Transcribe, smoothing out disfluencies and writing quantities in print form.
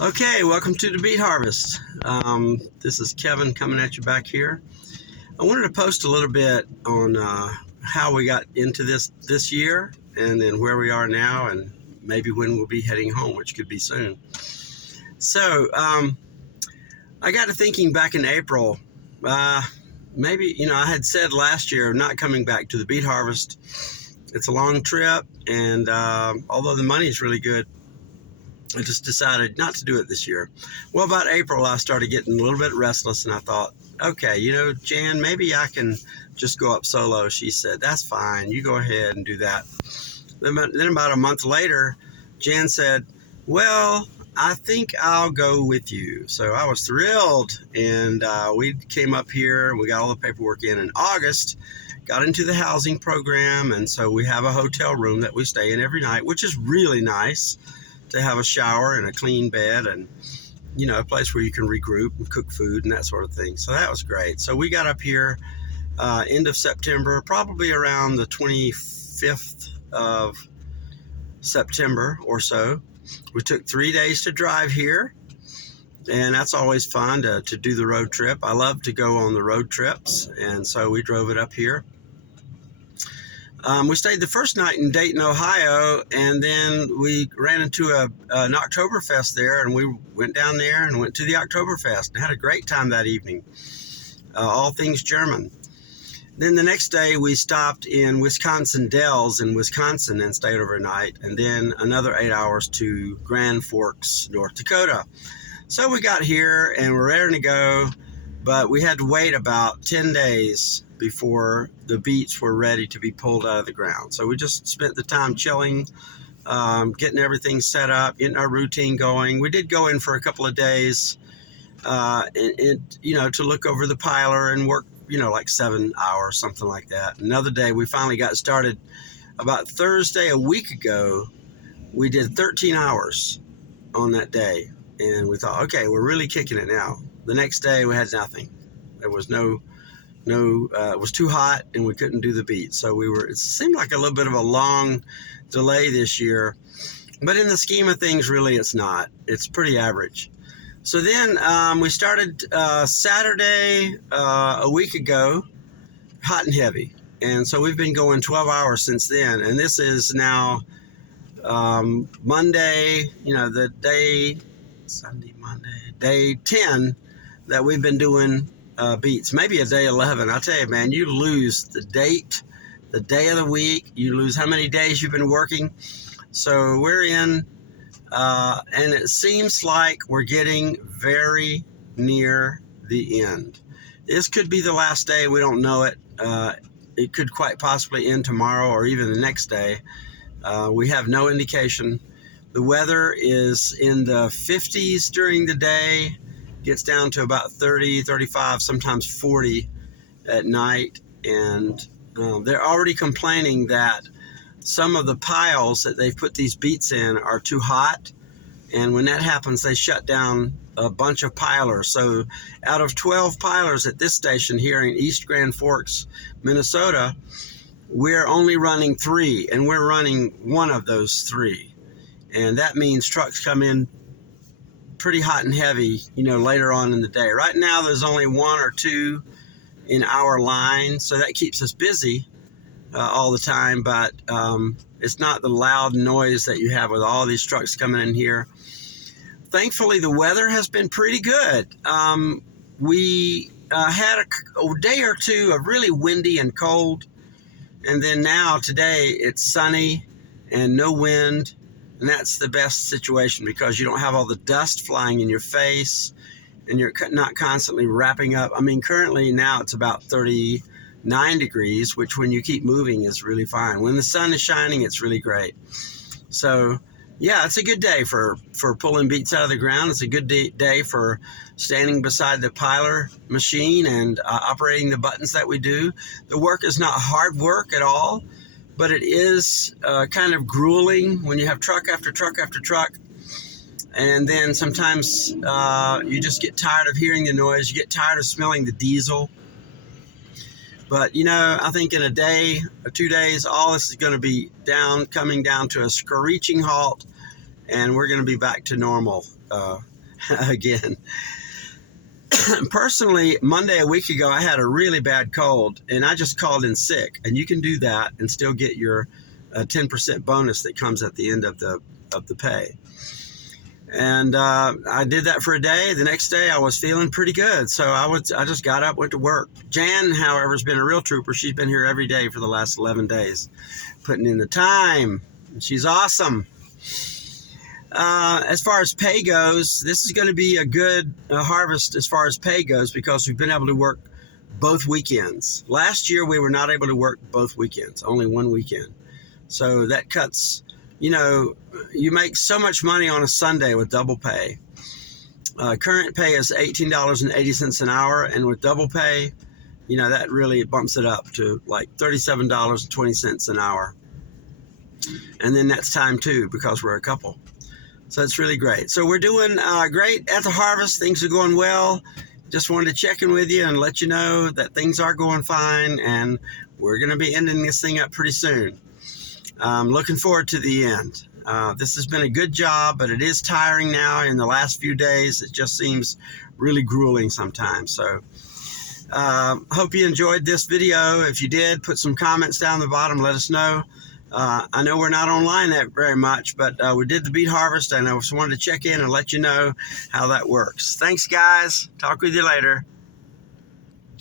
Okay, welcome to the Beet Harvest. This is Kevin coming at you back here. I wanted to post a little bit on how we got into this year, and then where we are now, and maybe when we'll be heading home, which could be soon. So I got to thinking back in April. Maybe I had said last year not coming back to the Beet Harvest. It's a long trip, and although the money is really good, I just decided not to do it this year. Well, about April, I started getting a little bit restless, and I thought, okay, Jan, maybe I can just go up solo. She said, that's fine. You go ahead and do that. Then about a month later, Jan said, well, I think I'll go with you. So I was thrilled, and we came up here. We got all the paperwork in August, got into the housing program, and so we have a hotel room that we stay in every night, which is really nice to have a shower and a clean bed and, a place where you can regroup and cook food and that sort of thing. So that was great. So we got up here end of September, probably around the 25th of September or so. We took 3 days to drive here, and that's always fun to do the road trip. I love to go on the road trips, and so we drove it up here. We stayed the first night in Dayton, Ohio, and then we ran into an Oktoberfest there, and we went down there and went to the Oktoberfest and had a great time that evening. All things German. Then the next day we stopped in Wisconsin Dells in Wisconsin and stayed overnight, and then another 8 hours to Grand Forks, North Dakota. So we got here and we're ready to go, but we had to wait about 10 days before the beets were ready to be pulled out of the ground. So we just spent the time chilling, getting everything set up, getting our routine going. We did go in for a couple of days, to look over the piler and work, like 7 hours, something like that. Another day, we finally got started about Thursday a week ago. We did 13 hours on that day, and we thought, okay, we're really kicking it now. The next day, we had nothing. There was it was too hot and we couldn't do the beet. So it seemed like a little bit of a long delay this year, but in the scheme of things, really it's not. It's pretty average. So then we started Saturday a week ago, hot and heavy. And so we've been going 12 hours since then. And this is now Monday, day 10 that we've been doing beets, maybe a day 11. I'll tell you, man, you lose the date, the day of the week, you lose how many days you've been working. So we're in, and it seems like we're getting very near the end. This could be the last day. We don't know it. It could quite possibly end tomorrow or even the next day. We have no indication. The weather is in the 50s during the day. Gets down to about 30, 35, sometimes 40 at night. And they're already complaining that some of the piles that they've put these beets in are too hot. And when that happens, they shut down a bunch of pilers. So out of 12 pilers at this station here in East Grand Forks, Minnesota, we're only running 3, and we're running one of those 3. And that means trucks come in pretty hot and heavy, later on in the day. Right now, there's only 1 or 2 in our line, so that keeps us busy all the time, but it's not the loud noise that you have with all these trucks coming in here. Thankfully, the weather has been pretty good. We had a day or two of really windy and cold, and then now, today, it's sunny and no wind. And that's the best situation because you don't have all the dust flying in your face and you're not constantly wrapping up. I mean, currently now it's about 39 degrees, which when you keep moving is really fine. When the sun is shining, it's really great. So, yeah, it's a good day for pulling beets out of the ground. It's a good day for standing beside the piler machine and operating the buttons that we do. The work is not hard work at all, but it is kind of grueling when you have truck after truck after truck. And then sometimes you just get tired of hearing the noise. You get tired of smelling the diesel. But, I think in a day or 2 days, all this is going to be coming down to a screeching halt. and we're going to be back to normal again. Personally, Monday a week ago, I had a really bad cold, and I just called in sick. And you can do that and still get your 10% bonus that comes at the end of the pay. And I did that for a day. The next day, I was feeling pretty good, so I just got up, went to work. Jan, however, has been a real trooper. She's been here every day for the last 11 days, putting in the time. She's awesome. As far as pay goes, this is going to be a good harvest as far as pay goes, because we've been able to work both weekends. Last year, we were not able to work both weekends, only one weekend. So that cuts, you make so much money on a Sunday with double pay. Current pay is $18.80 an hour, and with double pay, that really bumps it up to like $37.20 an hour. And then that's time too, because we're a couple. So it's really great. So we're doing great at the harvest. Things are going well. Just wanted to check in with you and let you know that things are going fine, and we're going to be ending this thing up pretty soon. I'm looking forward to the end. This has been a good job, but it is tiring now. In the last few days, it just seems really grueling sometimes. So hope you enjoyed this video. If you did, put some comments down the bottom. Let us know. I know we're not online that very much, but we did the beet harvest, and I just wanted to check in and let you know how that works. Thanks, guys. Talk with you later.